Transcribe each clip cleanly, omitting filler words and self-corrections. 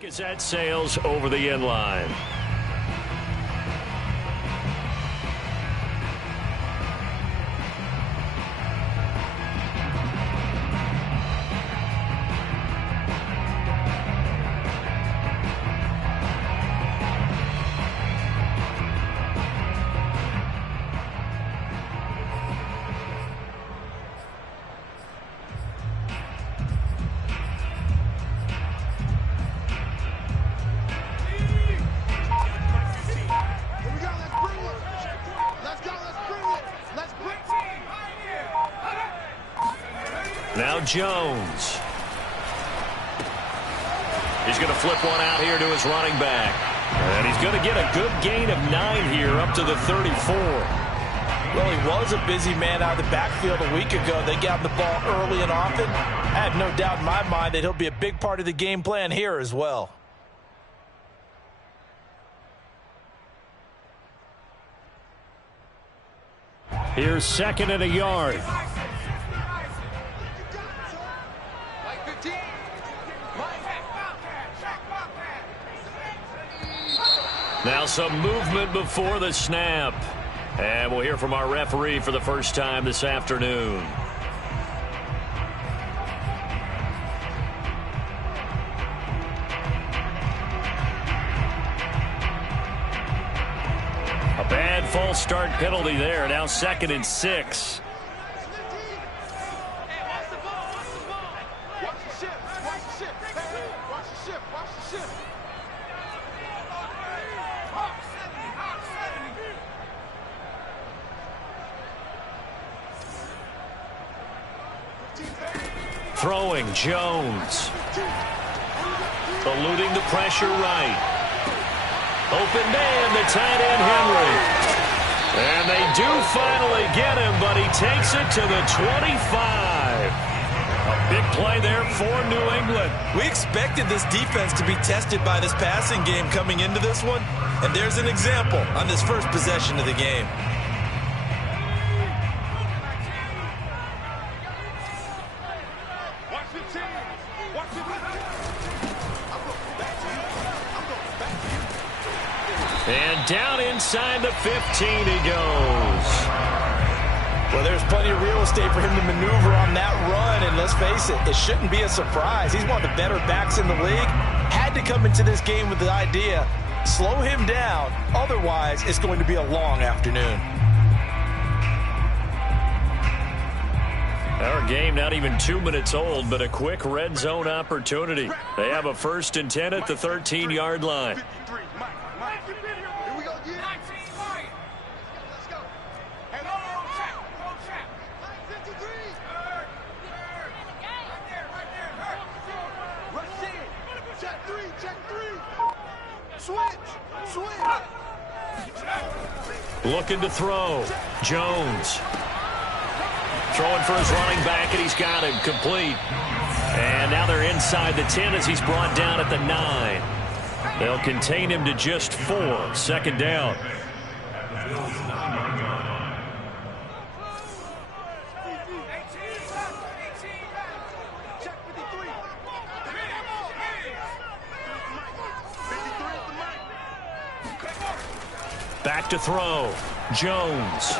As that sails over the end line. Now Jones. He's going to flip one out here to his running back. And he's going to get a good gain of 9 here up to the 34. Well, he was a busy man out of the backfield a week ago. They got the ball early and often. I have no doubt in my mind that he'll be a big part of the game plan here as well. Here's 2nd and a yard. Now some movement before the snap. And we'll hear from our referee for the first time this afternoon. A bad false start penalty there. Now 2nd and 6. Throwing, Jones. Eluding the pressure right. Open man, the tight end, Henry. And they do finally get him, but he takes it to the 25. A big play there for New England. We expected this defense to be tested by this passing game coming into this one. And there's an example on this first possession of the game. And down inside the 15 he goes. Well, there's plenty of real estate for him to maneuver on that run, and let's face it, it shouldn't be a surprise. He's one of the better backs in the league. Had to come into this game with the idea, slow him down, otherwise it's going to be a long afternoon. Our game not even 2 minutes old, but a quick red zone opportunity. They have a 1st and 10 at the 13-yard line. Looking to throw. Jones. Throwing for his running back, and he's got him complete. And now they're inside the 10 as he's brought down at the 9. They'll contain him to just 4. 2nd down. Back to throw. Jones.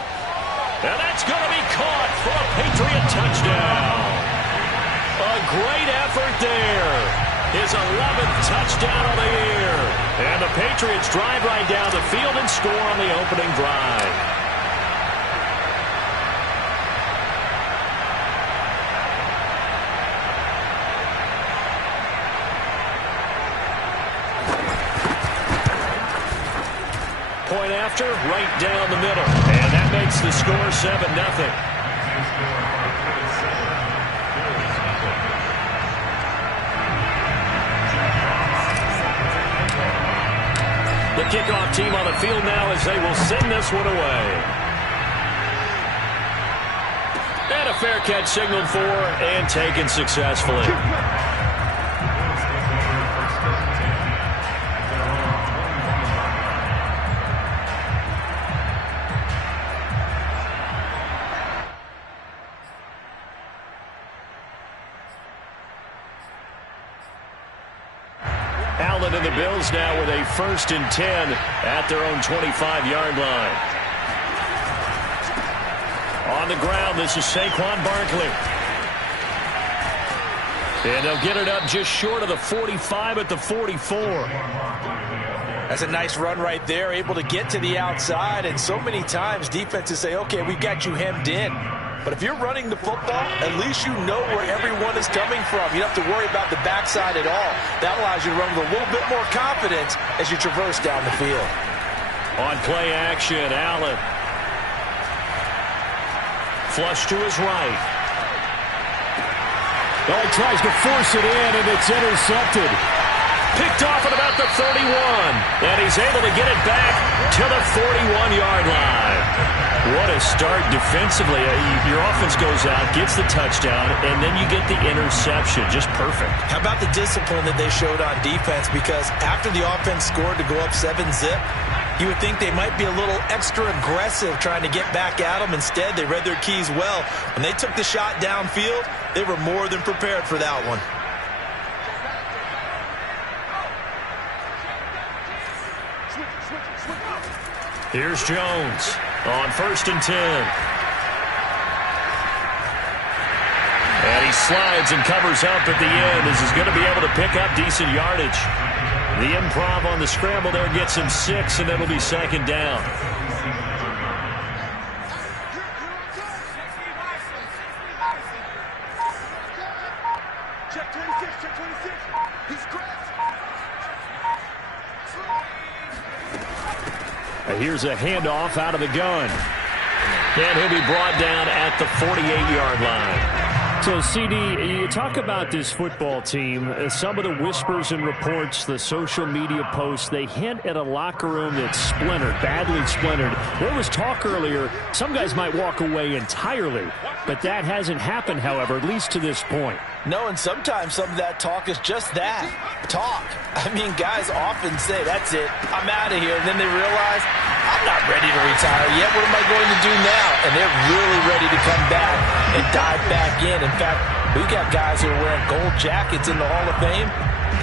And that's going to be caught for a Patriot touchdown. A great effort there. His 11th touchdown of the year. And the Patriots drive right down the field and score on the opening drive. Point after, right down the middle. And that makes the score 7-0. The kickoff team on the field now as they will send this one away. And a fair catch signaled for and taken successfully. Cleveland and the Bills now with a 1st and 10 at their own 25-yard line. On the ground, this is Saquon Barkley. And they'll get it up just short of the 45 at the 44. That's a nice run right there, able to get to the outside. And so many times defenses say, okay, we've got you hemmed in. But if you're running the football, at least you know where everyone is coming from. You don't have to worry about the backside at all. That allows you to run with a little bit more confidence as you traverse down the field. On play action, Allen. Flush to his right. Oh, he tries to force it in, and it's intercepted. Picked off at about the 31. And he's able to get it back to the 41-yard line. What a start defensively. Your offense goes out, gets the touchdown, and then you get the interception. Just perfect. How about the discipline that they showed on defense? Because after the offense scored to go up 7-zip, you would think they might be a little extra aggressive trying to get back at them. Instead, they read their keys well. When they took the shot downfield, they were more than prepared for that one. Here's Jones on 1st and 10. And he slides and covers up at the end as he's going to be able to pick up decent yardage. The improv on the scramble there gets him 6, and it'll be 2nd down. Check 26, check 26. He's cracked. Here's a handoff out of the gun. And he'll be brought down at the 48-yard line. So, CD, you talk about this football team, some of the whispers and reports, the social media posts, they hint at a locker room that's splintered, badly splintered. There was talk earlier, some guys might walk away entirely, but that hasn't happened, however, at least to this point. No, and sometimes some of that talk is just that, talk. I mean, guys often say, that's it, I'm out of here, and then they realize, I'm not ready to retire yet. What am I going to do now? And they're really ready to come back and dive back in. In fact, we've got guys who are wearing gold jackets in the Hall of Fame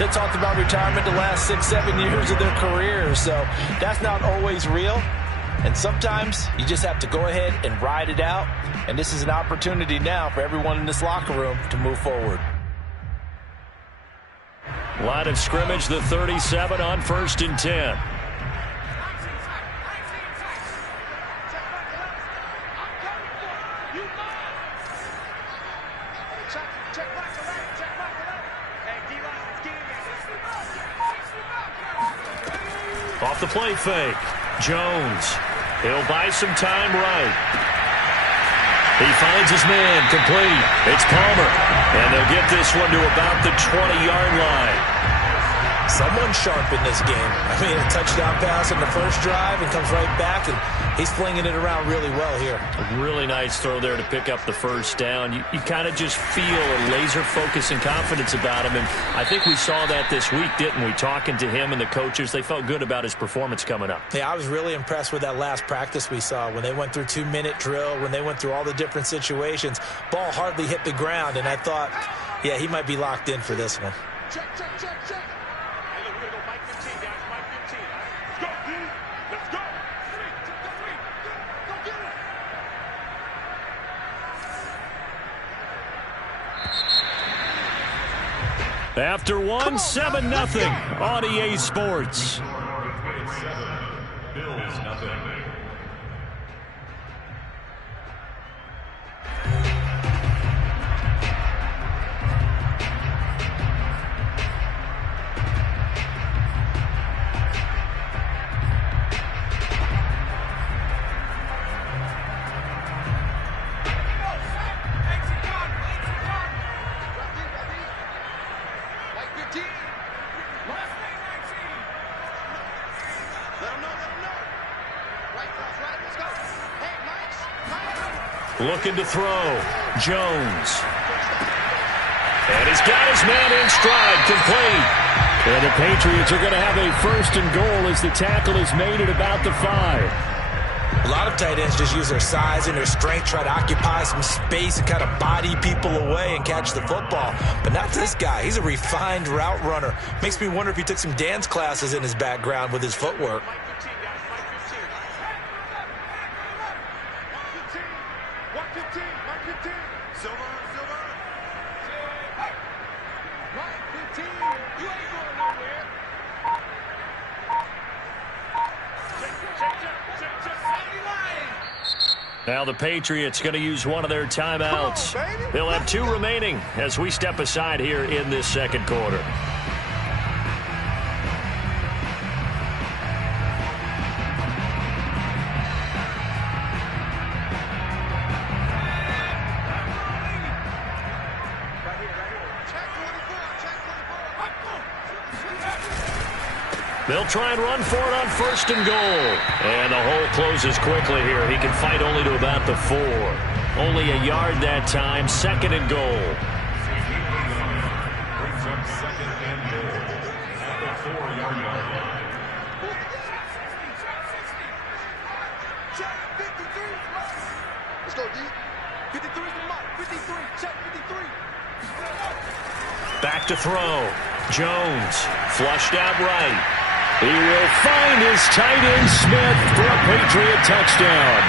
that talked about retirement the last 6-7 years of their careers. So that's not always real. And sometimes you just have to go ahead and ride it out. And this is an opportunity now for everyone in this locker room to move forward. Line of scrimmage, the 37 on 1st and 10. Off the play fake. Jones. He'll buy some time right. He finds his man complete. It's Palmer. And they'll get this one to about the 20-yard line. Someone sharp in this game. I mean, a touchdown pass on the first drive and comes right back, and he's flinging it around really well here. A really nice throw there to pick up the first down. You kind of just feel a laser focus and confidence about him, and I think we saw that this week, didn't we? Talking to him and the coaches, they felt good about his performance coming up. Yeah, I was really impressed with that last practice we saw when they went through 2-minute drill, when they went through all the different situations. Ball hardly hit the ground, and I thought, yeah, he might be locked in for this one. Check, check, check, check. Hey, look, we're going to go Mike 15, guys. Mike 15. All right? Let's go, dude. Let's go. Go get it. After one, 7-0 on EA Sports. Bills, nothing. Looking to throw. Jones. And he's got his man in stride, complete. And the Patriots are going to have a 1st and goal as the tackle is made at about the 5. A lot of tight ends just use their size and their strength, try to occupy some space and kind of body people away and catch the football. But not this guy. He's a refined route runner. Makes me wonder if he took some dance classes in his background with his footwork. Now the Patriots going to use one of their timeouts. They'll have 2 remaining as we step aside here in this second quarter. They'll try and run for it on 1st and goal. And the hole closes quickly here. He can fight only to about the 4. Only a yard that time. 2nd and goal. Let's go, D. 53 is the mark. 53. Check 53. Back to throw. Jones flushed out right. He will find his tight end Smith for a Patriot touchdown.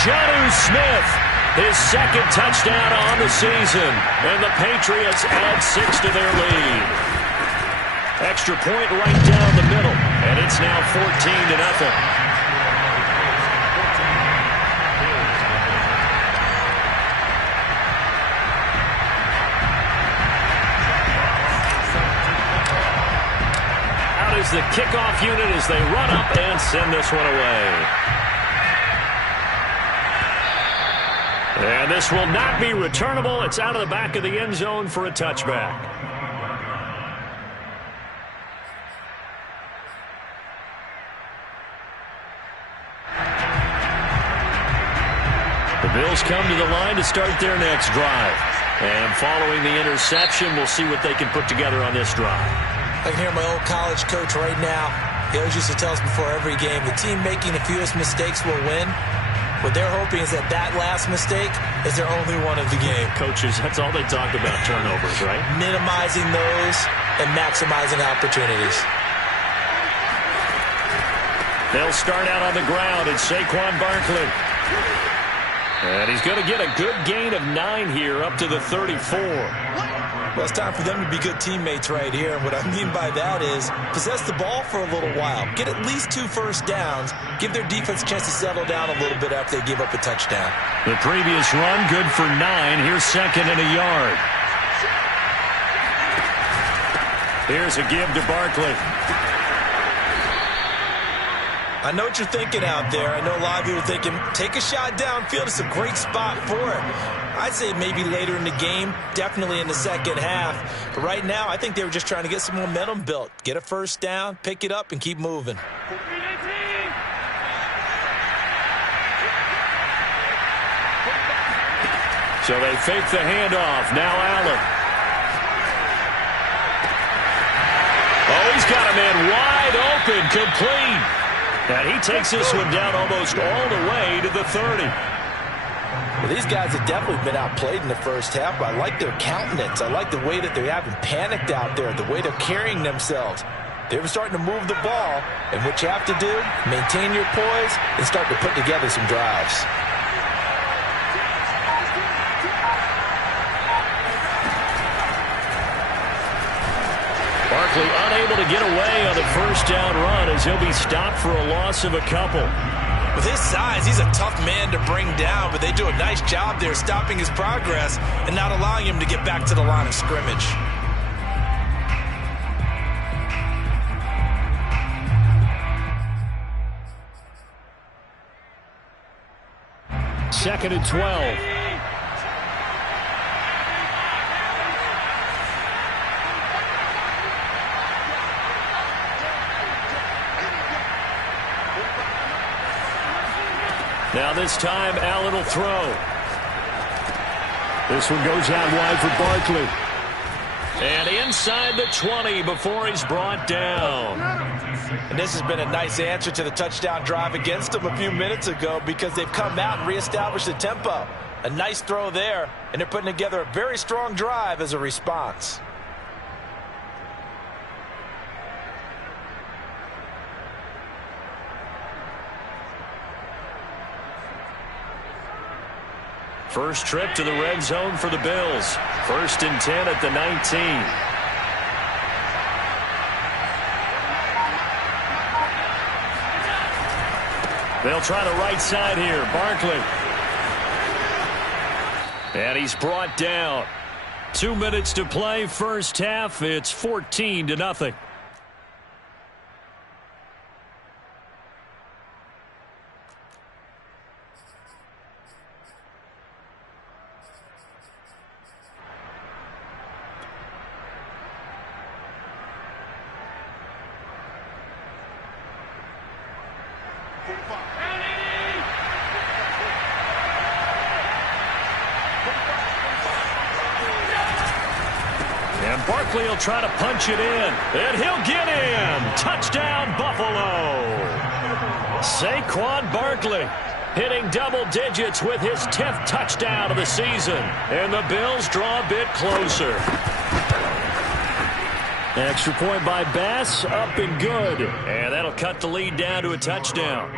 Jonnu Smith, his 2nd touchdown on the season. And the Patriots add 6 to their lead. Extra point right down the middle. And it's now 14-0. Is the kickoff unit as they run up and send this one away. And this will not be returnable. It's out of the back of the end zone for a touchback. The Bills come to the line to start their next drive. And following the interception, we'll see what they can put together on this drive. I can hear my old college coach right now. He always used to tell us before every game, the team making the fewest mistakes will win. What they're hoping is that last mistake is their only one of the game. Coaches, that's all they talk about, turnovers, right? Minimizing those and maximizing opportunities. They'll start out on the ground. It's Saquon Barkley. And he's going to get a good gain of 9 here up to the 34. Well, it's time for them to be good teammates right here. And what I mean by that is possess the ball for a little while. Get at least 2 first downs. Give their defense a chance to settle down a little bit after they give up a touchdown. The previous run good for 9. Here's 2nd and a yard. Here's a give to Barkley. I know what you're thinking out there. I know a lot of you are thinking, take a shot downfield. It's a great spot for it. I'd say maybe later in the game, definitely in the second half. But right now, I think they were just trying to get some momentum built. Get a first down, pick it up, and keep moving. So they fake the handoff. Now Allen. Oh, he's got a man wide open, complete. And he takes this one down almost all the way to the 30. Well, these guys have definitely been outplayed in the first half, but I like their countenance. I like the way that they haven't panicked out there, the way they're carrying themselves. They're starting to move the ball, and what you have to do, maintain your poise and start to put together some drives. Barkley unable to get away on the first down run as he'll be stopped for a loss of a couple. With his size, he's a tough man to bring down, but they do a nice job there stopping his progress and not allowing him to get back to the line of scrimmage. Second and 12. Now this time, Allen will throw. This one goes out wide for Barkley. And inside the 20 before he's brought down. And this has been a nice answer to the touchdown drive against them a few minutes ago because they've come out and reestablished the tempo. A nice throw there, and they're putting together a very strong drive as a response. First trip to the red zone for the Bills. 1st and 10 at the 19. They'll try the right side here. Barkley. And he's brought down. 2 minutes to play. First half. It's 14-0. And Barkley will try to punch it in. And he'll get in. Touchdown, Buffalo. Saquon Barkley hitting double digits with his 10th touchdown of the season. And the Bills draw a bit closer. Extra point by Bass, up and good. And that'll cut the lead down to a touchdown.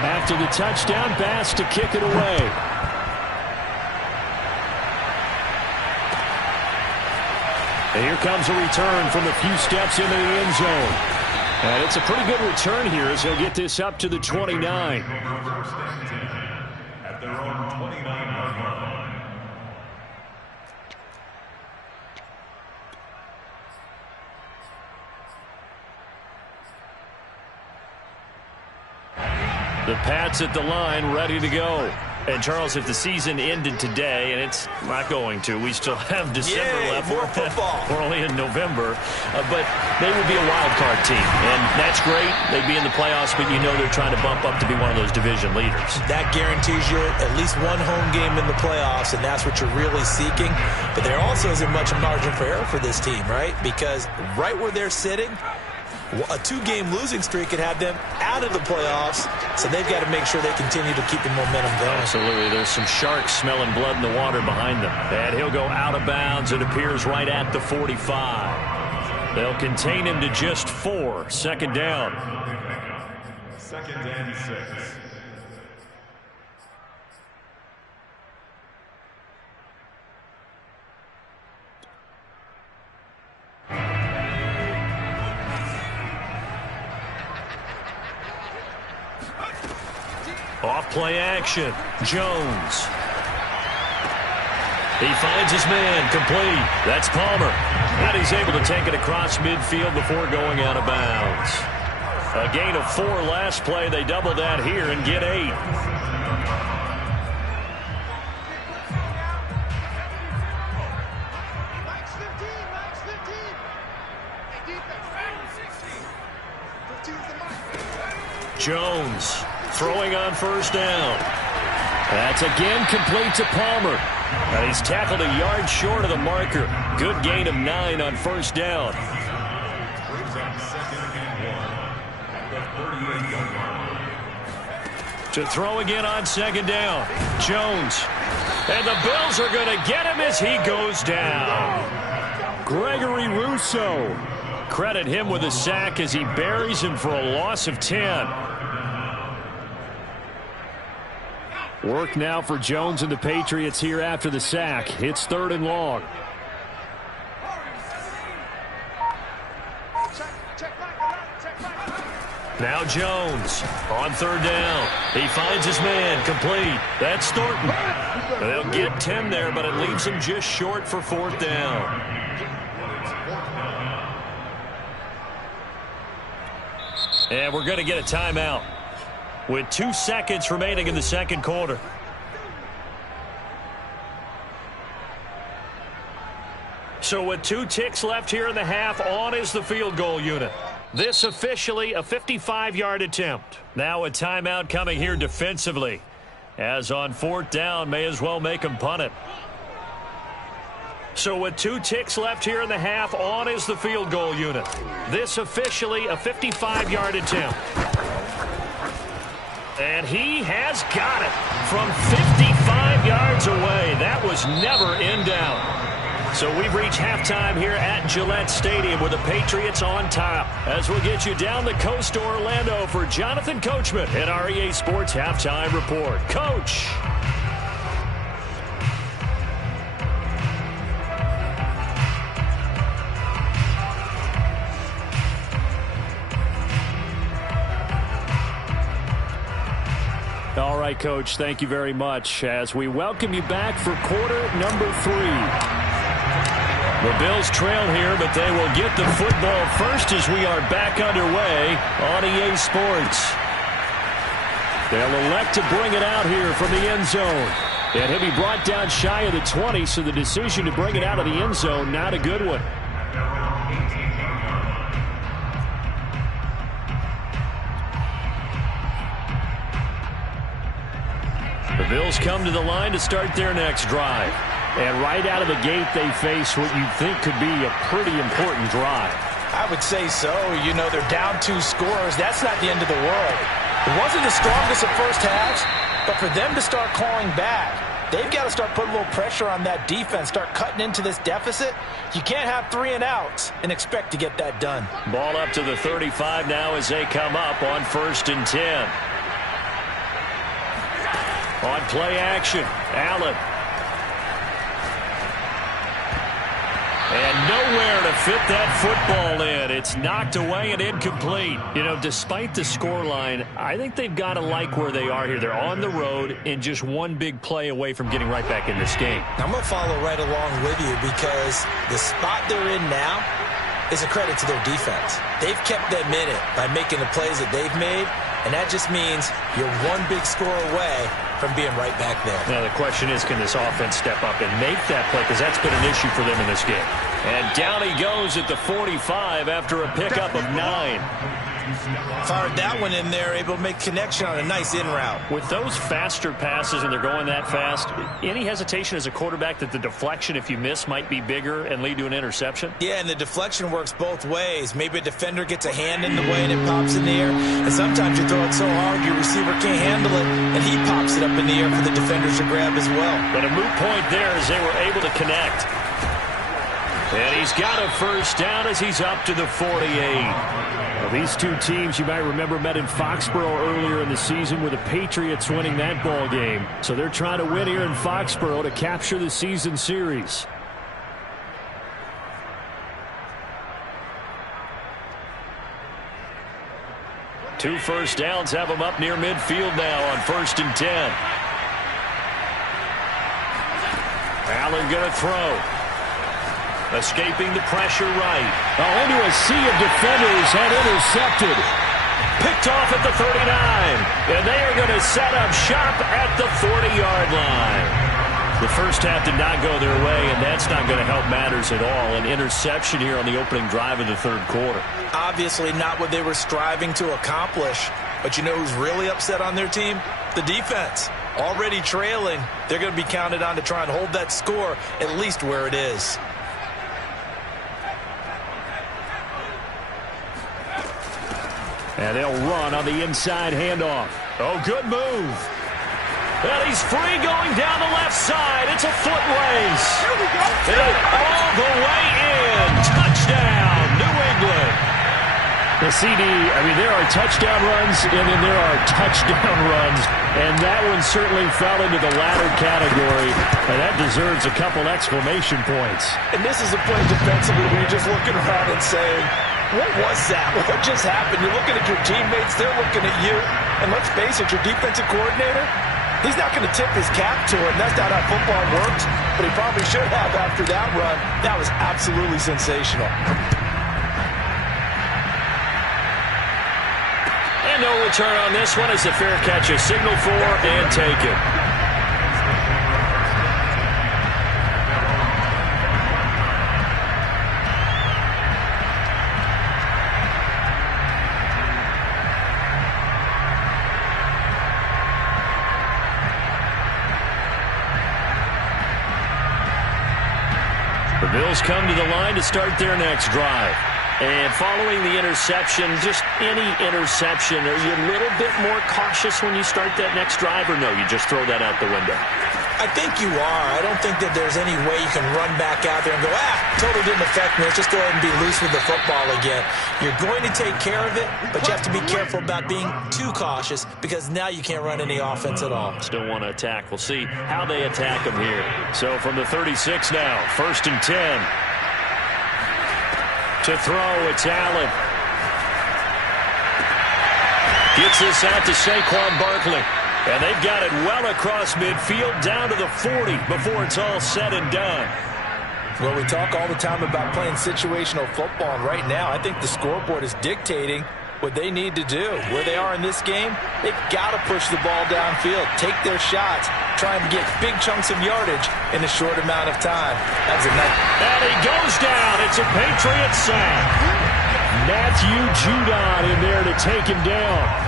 After the touchdown, Bass to kick it away. And here comes a return from a few steps into the end zone. And it's a pretty good return here as he'll get this up to the 29. At their own 29-yard line. The Pats at the line, ready to go. And, Charles, if the season ended today, and it's not going to, we still have December left. More football. We're only in November. But they would be a wild card team. And that's great. They'd be in the playoffs, but you know they're trying to bump up to be one of those division leaders. That guarantees you at least one home game in the playoffs, and that's what you're really seeking. But there also isn't much margin for error for this team, right? Because right where they're sitting, a 2-game losing streak could have them out of the playoffs, so they've got to make sure they continue to keep the momentum going. Absolutely. There's some sharks smelling blood in the water behind them. And he'll go out of bounds. It appears right at the 45. They'll contain him to just 4. 2nd down. 2nd and 6. Off play action. Jones. He finds his man, complete. That's Palmer. And he's able to take it across midfield before going out of bounds. A gain of 4 last play. They double that here and get 8. Jones throwing on 1st down. That's again complete to Palmer. And he's tackled a yard short of the marker. Good gain of 9 on 1st down. To throw again on 2nd down. Jones. And the Bills are going to get him as he goes down. Gregory Rousseau. Credit him with a sack as he buries him for a loss of 10. Work now for Jones and the Patriots here after the sack. It's 3rd and long. Now Jones on 3rd down. He finds his man, complete. That's Thornton. They'll get 10 there, but it leaves him just short for 4th down. And we're going to get a timeout with 2 seconds remaining in the 2nd quarter. So with 2 ticks left here in the half, on is the field goal unit. This officially a 55-yard attempt. Now a timeout coming here defensively. As on 4th down, may as well make them punt it. So with 2 ticks left here in the half, on is the field goal unit. This officially a 55-yard attempt. And he has got it from 55 yards away. That was never in doubt. So we've reached halftime here at Gillette Stadium with the Patriots on top. As we'll get you down the coast to Orlando for Jonathan Coachman at our EA Sports Halftime Report. Coach. All right, Coach, thank you very much as we welcome you back for quarter number 3. The Bills trail here, but they will get the football first as we are back underway on EA Sports. They'll elect to bring it out here from the end zone. And he'll be brought down shy of the 20, so the decision to bring it out of the end zone, not a good one. The Bills come to the line to start their next drive. And right out of the gate, they face what you think could be a pretty important drive. I would say so. You know, they're down 2 scores. That's not the end of the world. It wasn't the strongest of first halves, but for them to start clawing back, they've got to start putting a little pressure on that defense, start cutting into this deficit. You can't have 3 and outs and expect to get that done. Ball up to the 35 now as they come up on 1st and 10. On play action, Allen. And nowhere to fit that football in. It's knocked away and incomplete. You know, despite the scoreline, I think they've got to like where they are here. They're on the road and just one big play away from getting right back in this game. I'm going to follow right along with you because the spot they're in now is a credit to their defense. They've kept them in it by making the plays that they've made, and that just means you're one big score away from being right back there. Now the question is, can this offense step up and make that play? Because that's been an issue for them in this game. And down he goes at the 45 after a pickup of 9. Fired that one in there, able to make connection on a nice in route. With those faster passes and they're going that fast, any hesitation as a quarterback that the deflection, if you miss, might be bigger and lead to an interception? Yeah, and the deflection works both ways. Maybe a defender gets a hand in the way and it pops in the air. And sometimes you throw it so hard your receiver can't handle it, and he pops it up in the air for the defenders to grab as well. But a moot point there as they were able to connect. And he's got a first down as he's up to the 48. Well, these 2 teams, you might remember, met in Foxborough earlier in the season with the Patriots winning that ball game. So they're trying to win here in Foxborough to capture the season series. Two first downs have them up near midfield now on 1st and 10. Allen going to throw. Escaping the pressure right. Oh, into a sea of defenders and intercepted. Picked off at the 39. And they are going to set up shop at the 40-yard line. The first half did not go their way, and that's not going to help matters at all. An interception here on the opening drive of the 3rd quarter. Obviously not what they were striving to accomplish. But you know who's really upset on their team? The defense. Already trailing. They're going to be counted on to try and hold that score at least where it is. And they'll run on the inside handoff. Oh, good move. And he's free going down the left side. It's a foot race. And all the way in. Touchdown, New England. The CD, I mean, there are touchdown runs, and then there are touchdown runs. And that one certainly fell into the latter category. And that deserves a couple exclamation points. And this is a play defensively where you're just looking around and saying, what was that? What just happened? You're looking at your teammates. They're looking at you. And let's face it, your defensive coordinator, he's not going to tip his cap to it. That's not how football works. But he probably should have after that run. That was absolutely sensational. And no return on this one as the fair catch is signaled for and taken. Bills come to the line to start their next drive. And following the interception, just any interception, are you a little bit more cautious when you start that next drive, or no, you just throw that out the window? I think you are. I don't think that there's any way you can run back out there and go, totally didn't affect me. Let's just go ahead and be loose with the football again. You're going to take care of it, but you have to be careful about being too cautious because now you can't run any offense at all. Still want to attack. We'll see how they attack them here. So from the 36 now, 1st and 10. To throw, it's Allen. Gets this out to Saquon Barkley. And they've got it well across midfield down to the 40 before it's all said and done. Well, we talk all the time about playing situational football, and right now I think the scoreboard is dictating what they need to do. Where they are in this game, they've got to push the ball downfield, take their shots, trying to get big chunks of yardage in a short amount of time. That's a nice. And he goes down. It's a Patriot sack. Matthew Judon in there to take him down.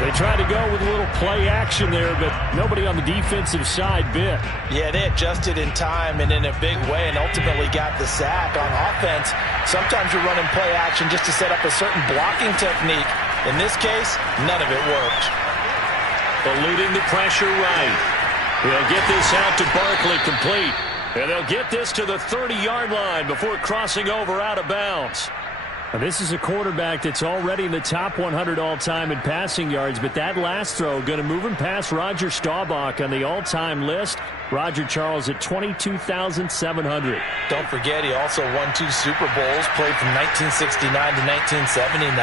They tried to go with a little play action there, but nobody on the defensive side bit. Yeah, they adjusted in time and in a big way and ultimately got the sack. On offense, sometimes you're running play action just to set up a certain blocking technique. In this case, none of it worked. Eluding the pressure right. They'll get this out to Barkley complete. And they'll get this to the 30-yard line before crossing over out of bounds. Now, this is a quarterback that's already in the top 100 all-time in passing yards, but that last throw going to move him past Roger Staubach on the all-time list. Roger Charles at 22,700. Don't forget, he also won 2 Super Bowls, played from 1969 to 1979.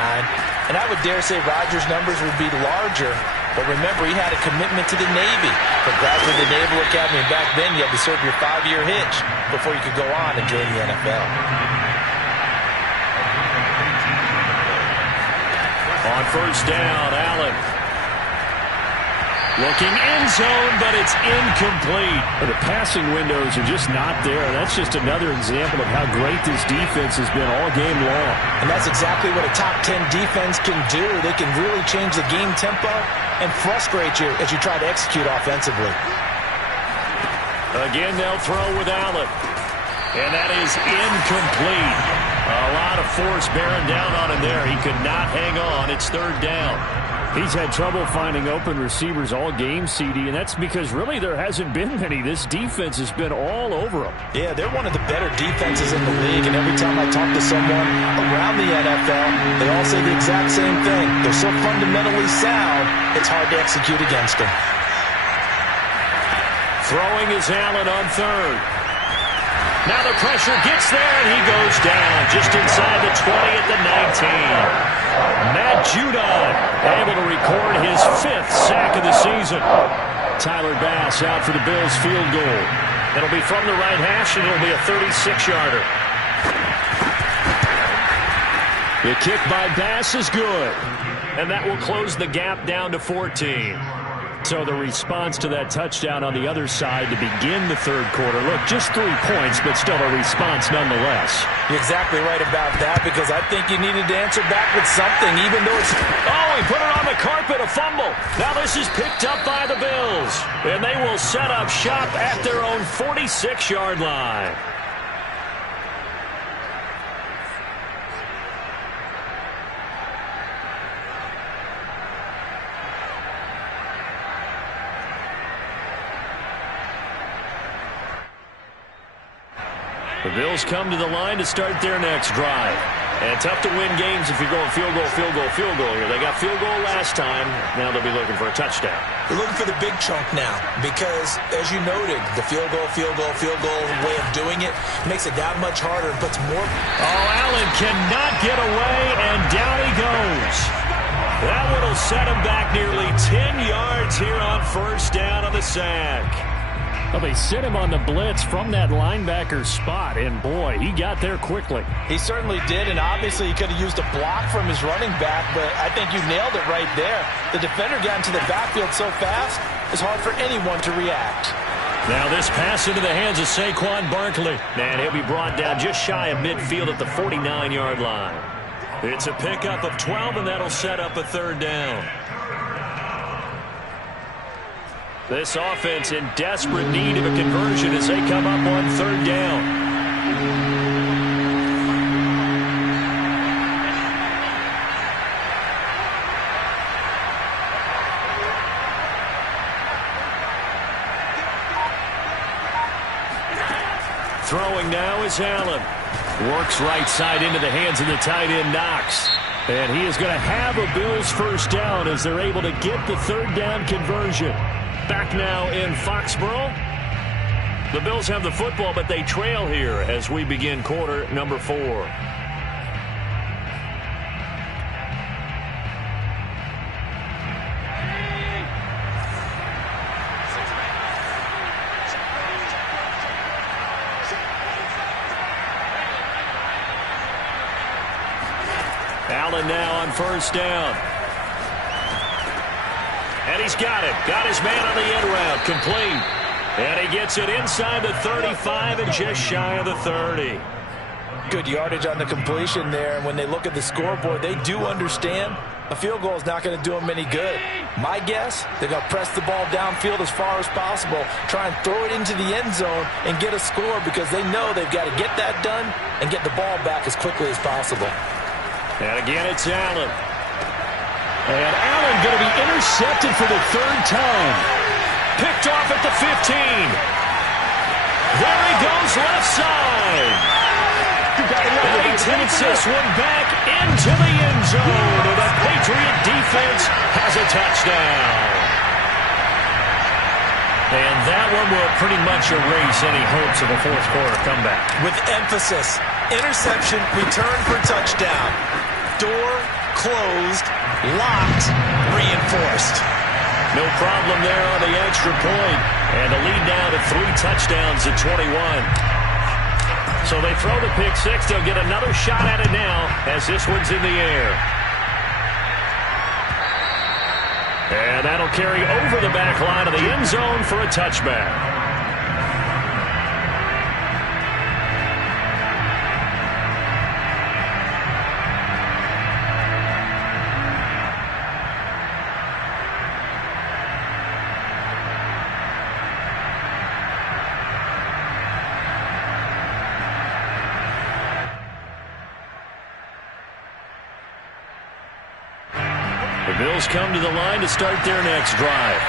And I would dare say Roger's numbers would be larger, but remember, he had a commitment to the Navy. For graduate the Naval Academy, and back then you had to serve your 5-year hitch before you could go on and join the NFL. On 1st down, Allen. Looking end zone, but it's incomplete. The passing windows are just not there. That's just another example of how great this defense has been all game long. And that's exactly what a top 10 defense can do. They can really change the game tempo and frustrate you as you try to execute offensively. Again, they'll throw with Allen. And that is incomplete. A lot of force bearing down on him there. He could not hang on. It's 3rd down. He's had trouble finding open receivers all game, CD, and that's because really there hasn't been many. This defense has been all over them. Yeah, they're one of the better defenses in the league, and every time I talk to someone around the NFL, they all say the exact same thing. They're so fundamentally sound, it's hard to execute against them. Throwing is Allen on 3rd. Now the pressure gets there, and he goes down just inside the 20 at the 19. Matt Judon able to record his 5th sack of the season. Tyler Bass out for the Bills field goal. It'll be from the right hash, and it'll be a 36-yarder. The kick by Bass is good, and that will close the gap down to 14. So the response to that touchdown on the other side to begin the 3rd quarter. Look, just 3 points, but still a response nonetheless. You're exactly right about that, because I think you needed to answer back with something, even though it's... Oh, he put it on the carpet, a fumble. Now this is picked up by the Bills, and they will set up shop at their own 46-yard line. The Bills come to the line to start their next drive. And tough to win games if you're going field goal, field goal, field goal here. They got field goal last time. Now they'll be looking for a touchdown. They're looking for the big chunk now because, as you noted, the field goal way of doing it makes it that much harder and puts more. Oh, Allen cannot get away, and down he goes. That one will set him back nearly 10 yards here on 1st down on the sack. Well, they sent him on the blitz from that linebacker spot, and boy, he got there quickly. He certainly did, and obviously he could have used a block from his running back, but I think you nailed it right there. The defender got into the backfield so fast, it's hard for anyone to react. Now this pass into the hands of Saquon Barkley. And he'll be brought down just shy of midfield at the 49-yard line. It's a pickup of 12, and that'll set up a 3rd down. This offense in desperate need of a conversion as they come up on 3rd down. Throwing now is Allen. Works right side into the hands of the tight end, Knox. And he is going to have a Bills first down as they're able to get the third down conversion. Back now in Foxborough. The Bills have the football, but they trail here as we begin quarter number 4. Allen now on first down. And he's got it. Got his man on the end route. Complete. And he gets it inside the 35 and just shy of the 30. Good yardage on the completion there. And when they look at the scoreboard, they do understand a field goal is not going to do them any good. My guess, they're going to press the ball downfield as far as possible, try and throw it into the end zone and get a score because they know they've got to get that done and get the ball back as quickly as possible. And again, it's Allen. And Allen going to be intercepted for the third time. Picked off at the 15. There he goes left side. And he takes this one back into the end zone. And the Patriot defense has a touchdown. And that one will pretty much erase any hopes of a fourth quarter comeback. With emphasis, interception, return for touchdown. Door closed, locked, reinforced. No problem there on the extra point. And the lead now to 3 touchdowns at 21. So they throw the pick six. They'll get another shot at it now as this one's in the air. And that'll carry over the back line of the end zone for a touchback. The Bills come to the line to start their next drive.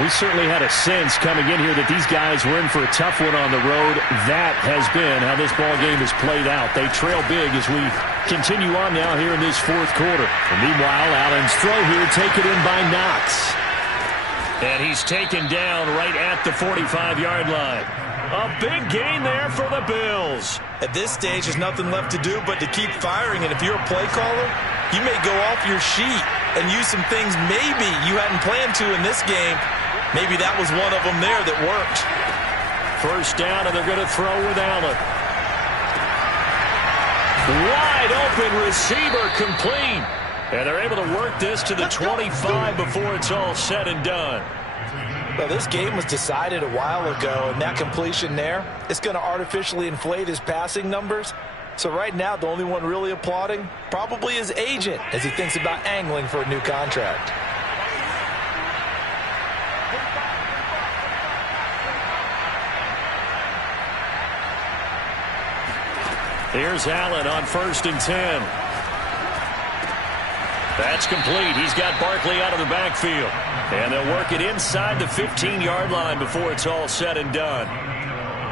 We certainly had a sense coming in here that these guys were in for a tough one on the road. That has been how this ball game has played out. They trail big as we continue on now here in this fourth quarter. And meanwhile, Allen's throw here taken in by Knox. And he's taken down right at the 45-yard line. A big gain there for the Bills. At this stage, there's nothing left to do but to keep firing. And if you're a play caller, you may go off your sheet and use some things maybe you hadn't planned to in this game. Maybe that was one of them there that worked. First down, and they're going to throw with Allen. Wide open receiver, complete. And they're able to work this to the 25 before it's all said and done. Well, this game was decided a while ago, and that completion there, it's going to artificially inflate his passing numbers. So right now, the only one really applauding probably his agent as he thinks about angling for a new contract. Here's Allen on 1st and 10. That's complete. He's got Barkley out of the backfield. And they'll work it inside the 15-yard line before it's all said and done.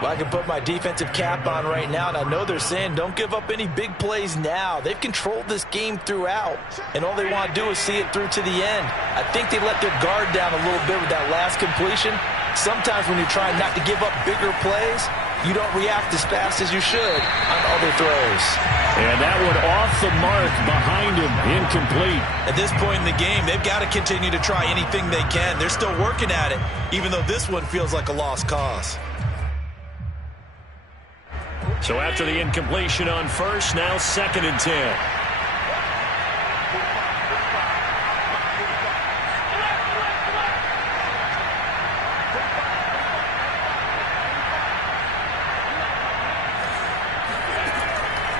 Well, I can put my defensive cap on right now, and I know they're saying don't give up any big plays now. They've controlled this game throughout, and all they want to do is see it through to the end. I think they let their guard down a little bit with that last completion. Sometimes when you're trying not to give up bigger plays, you don't react as fast as you should on other throws. And that one off the mark behind him, incomplete. At this point in the game, they've got to continue to try anything they can. They're still working at it, even though this one feels like a lost cause. So after the incompletion on first, now 2nd and 10.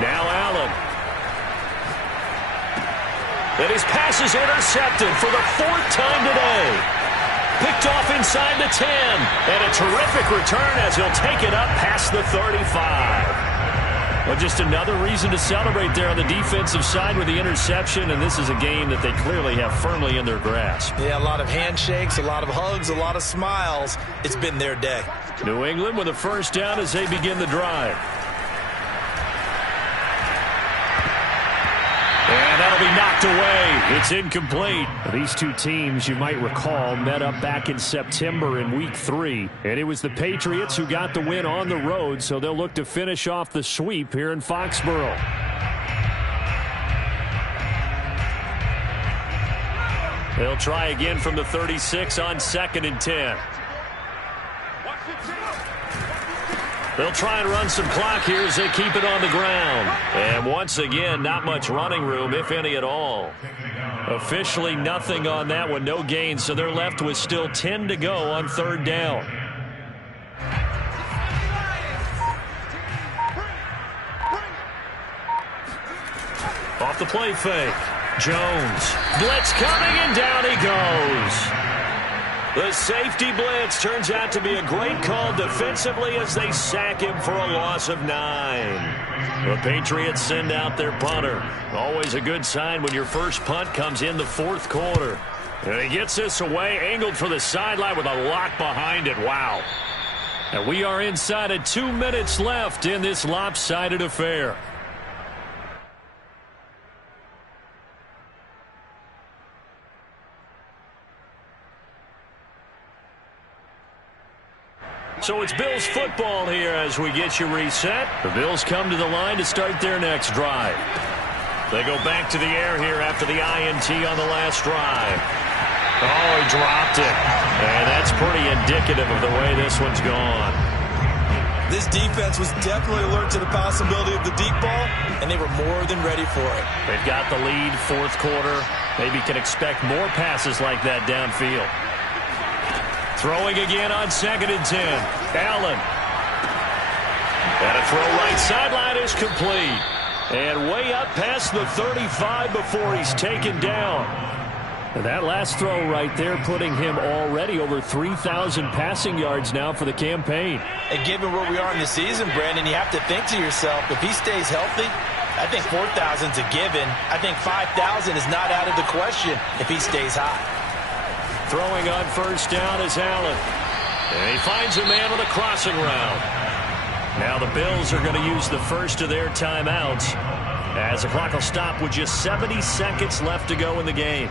Now Allen. And his pass is intercepted for the 4th time today. Picked off inside the 10. And a terrific return as he'll take it up past the 35. Well, just another reason to celebrate there on the defensive side with the interception. And this is a game that they clearly have firmly in their grasp. Yeah, a lot of handshakes, a lot of hugs, a lot of smiles. It's been their day. New England with a first down as they begin the drive. knocked away. It's incomplete. These two teams, you might recall, met up back in September in Week 3. And it was the Patriots who got the win on the road, so they'll look to finish off the sweep here in Foxborough. They'll try again from the 36 on 2nd and 10. They'll try and run some clock here as they keep it on the ground. And once again, not much running room, if any at all. Officially nothing on that one, no gain, so they're left with still 10 to go on 3rd down. Off the play fake. Jones. Blitz coming, and down he goes. The safety blitz turns out to be a great call defensively as they sack him for a loss of 9. The Patriots send out their punter. Always a good sign when your first punt comes in the 4th quarter. And he gets this away, angled for the sideline with a lock behind it. Wow. And we are inside of 2 minutes left in this lopsided affair. So it's Bills football here as we get you reset. The Bills come to the line to start their next drive. They go back to the air here after the INT on the last drive. Oh, he dropped it. And that's pretty indicative of the way this one's gone. This defense was definitely alert to the possibility of the deep ball, and they were more than ready for it. They've got the lead, 4th quarter. Maybe can expect more passes like that downfield. Throwing again on 2nd and 10. Allen. And a throw right sideline is complete. And way up past the 35 before he's taken down. And that last throw right there putting him already over 3,000 passing yards now for the campaign. And given where we are in the season, Brandon, you have to think to yourself, if he stays healthy, I think 4,000's a given. I think 5,000 is not out of the question if he stays hot. Throwing on 1st down is Allen. And he finds a man with a crossing route. Now the Bills are going to use the first of their timeouts as the clock will stop with just 70 seconds left to go in the game.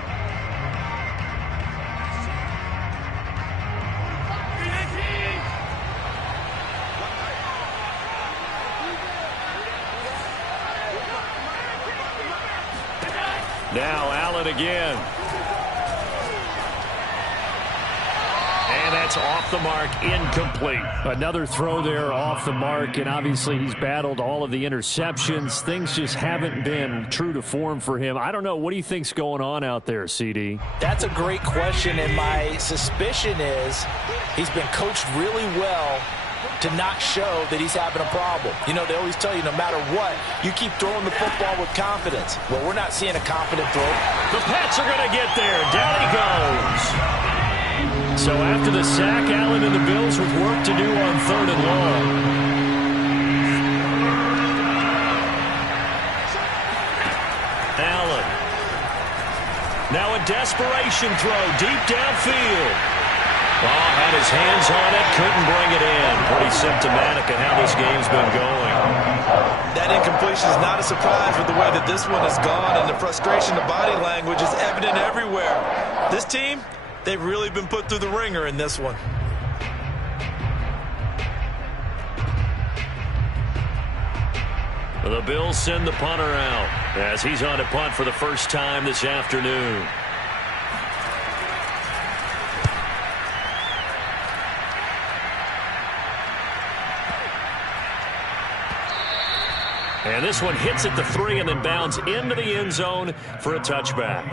Now Allen again. That's off the mark, incomplete. Another throw there off the mark, and obviously he's battled all of the interceptions. Things just haven't been true to form for him. I don't know. What do you think's going on out there, CD? That's a great question, and my suspicion is he's been coached really well to not show that he's having a problem. You know, they always tell you no matter what, you keep throwing the football with confidence. Well, we're not seeing a confident throw. The Pats are going to get there. Down he goes. So after the sack, Allen and the Bills with work to do on 3rd and long. Allen. Now a desperation throw deep downfield. Oh, had his hands on it, couldn't bring it in. Pretty symptomatic of how this game's been going. That incompletion is not a surprise with the way that this one has gone, and the frustration, the body language is evident everywhere. This team, they've really been put through the ringer in this one. The Bills send the punter out as he's on to punt for the first time this afternoon. And this one hits at the 3 and then bounds into the end zone for a touchback.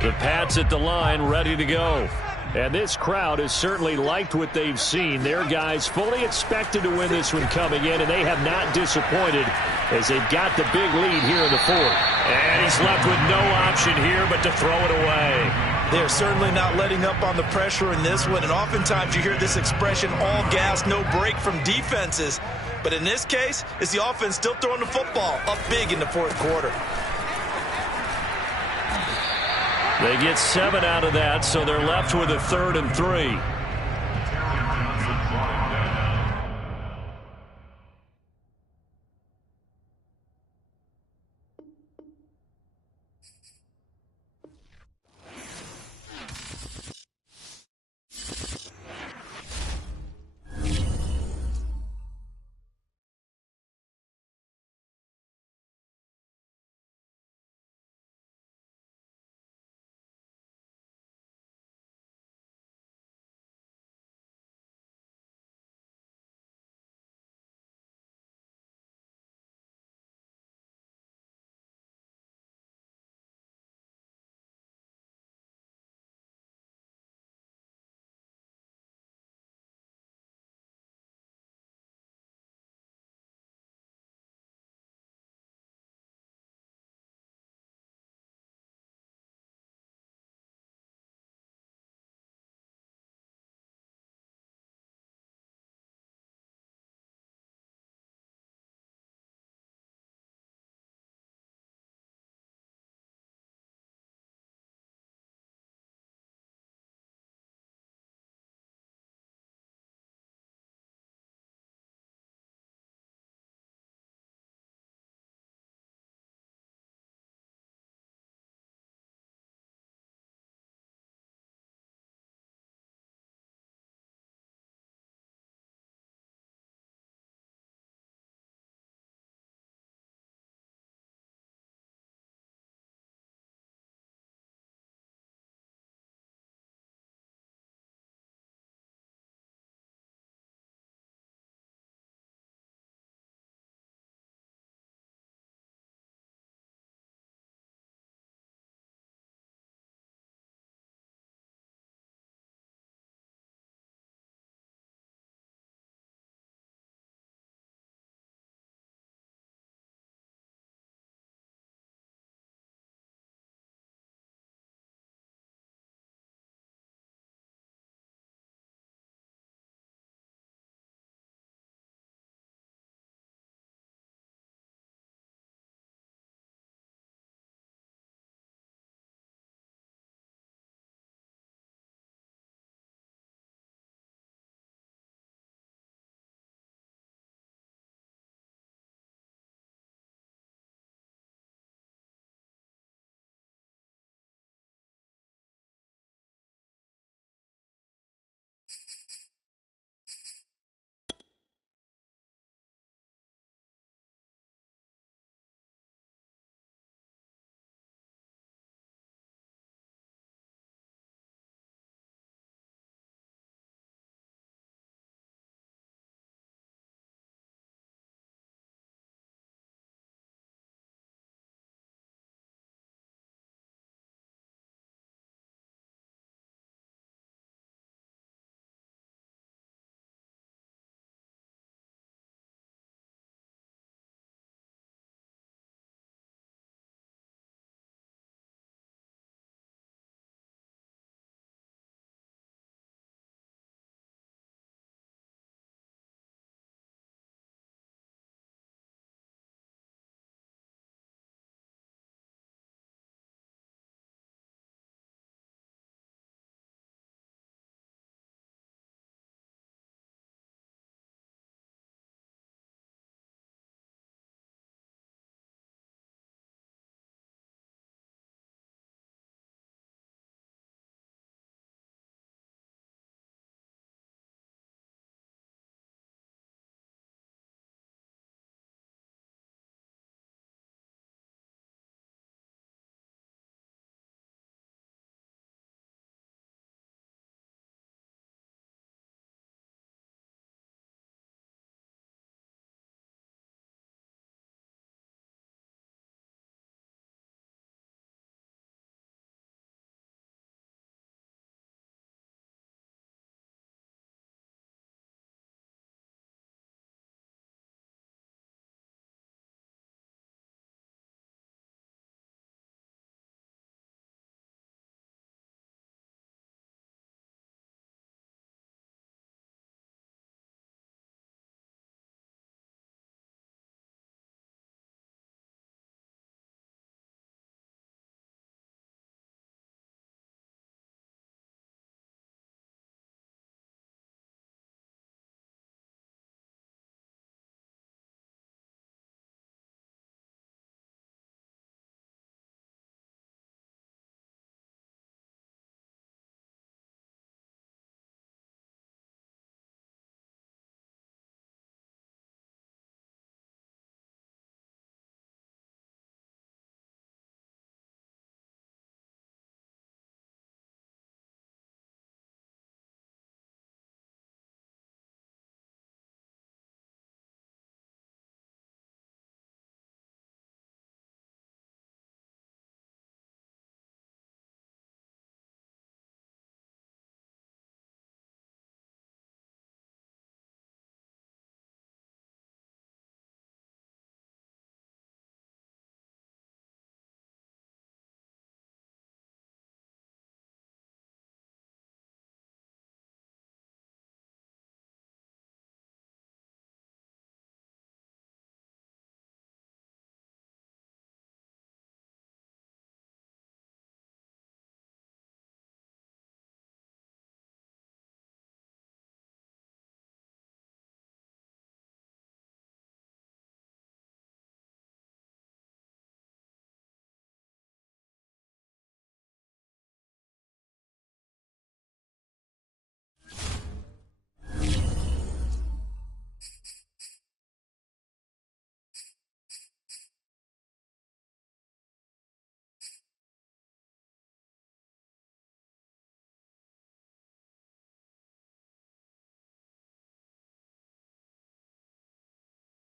The Pats at the line, ready to go. And this crowd has certainly liked what they've seen. Their guys fully expected to win this one coming in, and they have not disappointed as they've got the big lead here in the 4th. And he's left with no option here but to throw it away. They're certainly not letting up on the pressure in this one, and oftentimes you hear this expression, all gas, no break from defenses. But in this case, it's the offense still throwing the football up big in the 4th quarter. They get 7 out of that, so they're left with a 3rd and 3.